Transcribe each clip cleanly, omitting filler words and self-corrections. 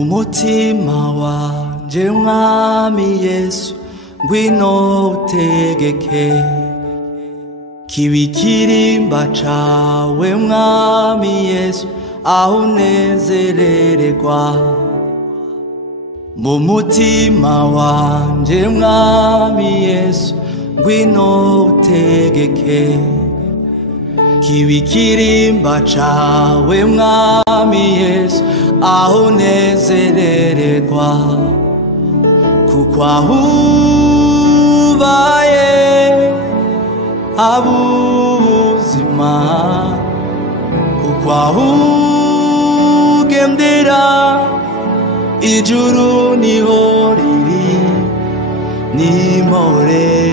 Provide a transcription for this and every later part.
mutima wanje mwami Yesu ngwino utegeke kibikirimba cawe mwami Yesu aho unezerererwa mu mutima wanje mwami Yesu ngwino utegeke kibikirimba cawe mwami Yesu aho unezerererwa kuko aho ubaye abuzima kuko aho ugendera ijuru niho riri nimore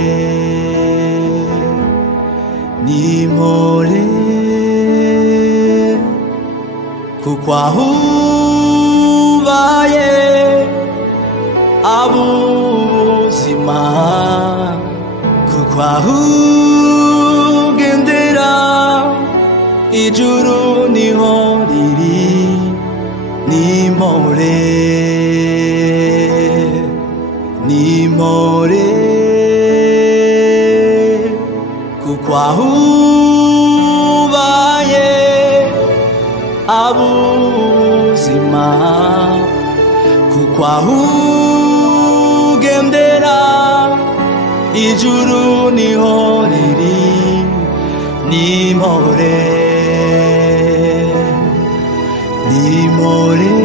nimore kuko aho ubaye abuzima kuko aho ugendera ijuru niho riri nimore nimore kuko aho ubaye abuzima kuko aho ugendera ijuru niho riri nimore nimore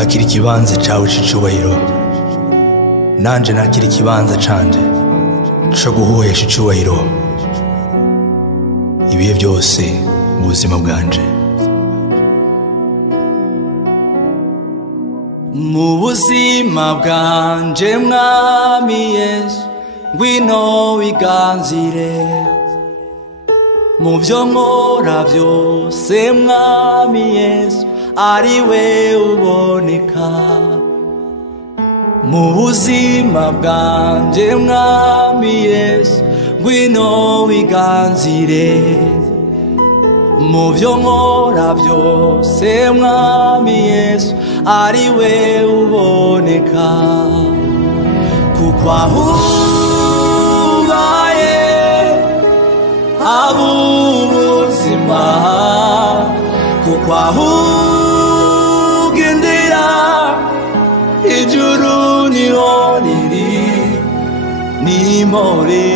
akira ikibanza cawe c'icubahiro nanje nakira ikibanza canje co guhuhesha icubahiro ibihe byose mu buzima bwanje mu buzima bwanje mwami Yesu ngwino wiganzire mu vyo nkora vyose mwami Yesu ari we uboneka mu buzima bwanje mwami Yesu ngwino wiganzire mu vyo nkora vyose mwami Yesu ari we uboneka kuko aho ubaye abuzima kuko aho ugendera ijuru niho riri nimore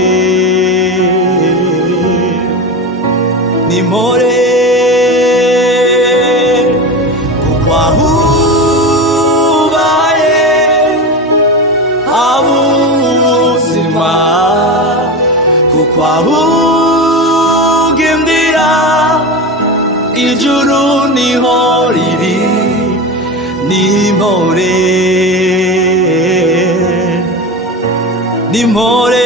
nimore kuko aho ubaye abuzima kuko aho ugendera ijuru niho riri nimore nimore